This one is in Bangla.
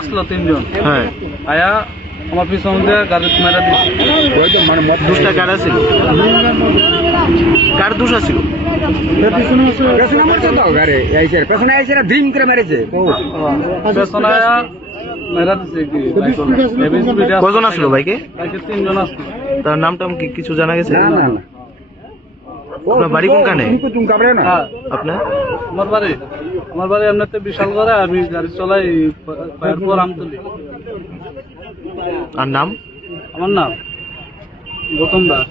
আসলো তিনজন আয়া আমার পিছন দিয়ে গাড়ি মেরা দিচ্ছে। মানে দুষ্টা কারা ছিল, কার দুষ ছিল? পেছনে আয়া মেরা দিচ্ছে কি কজন আসলো বাইকে? বাইকে তিনজন আসলো। তার নাম টাম কি কিছু জানা গেছে? আপনার বাড়ি কোনখানে? হ্যাঁ আপনার আমার বাড়ি এমনিতে বিশাল করে, আমি গাড়ি চলাই পায়েরপুর আমতলি। আর নাম? আমার নাম গৌতম দাস।